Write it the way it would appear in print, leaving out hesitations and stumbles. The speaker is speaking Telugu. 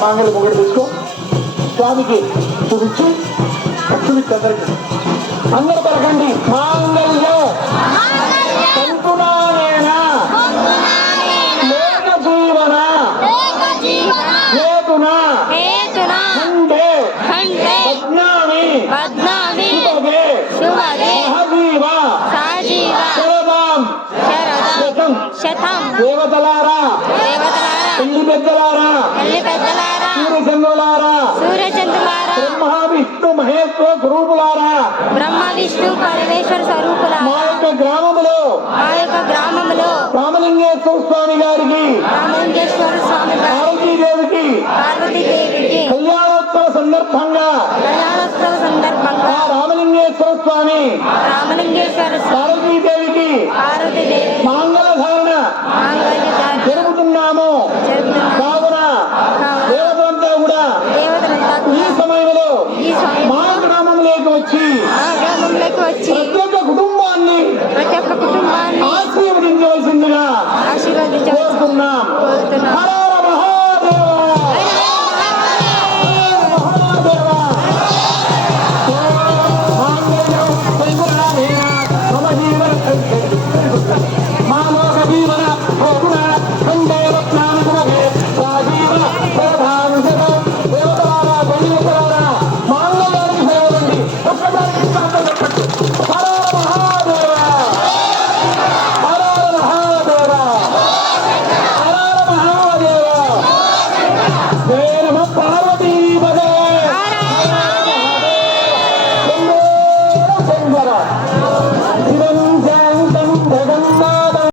మాంగళ్య మొగడు తీసుకో స్వామికి చూపించి అందరికి అందరూ పలకండి. మాంగళ్యం సంతునానేనా లోక జీవన హేతునా ఖండే పద్నామి శుభగే సహజీవ శతం దేవతలారా పెళ్లి పెద్దలారా సూర్యచంద్రులారా బ్రహ్మ విష్ణు మహేశ్వర స్వరూపులారా మా యొక్క గ్రామములో రామలింగేశ్వర స్వామి గారికి పార్వతీదేవికి కళ్యాణోత్సవ సందర్భంగా రామలింగేశ్వర స్వామి పార్వతీదేవికి మాంగళ ధారణ జరుగుతున్నాము. కావున దేవతలంతా కూడా ఈ సమయంలో మా గ్రామంలోకి వచ్చి ప్రతి ఒక్క కుటుంబాన్ని ఆశీర్వదించవలసిందిగా కోరుతున్నాం. హర మహాదేవ పార్వతీ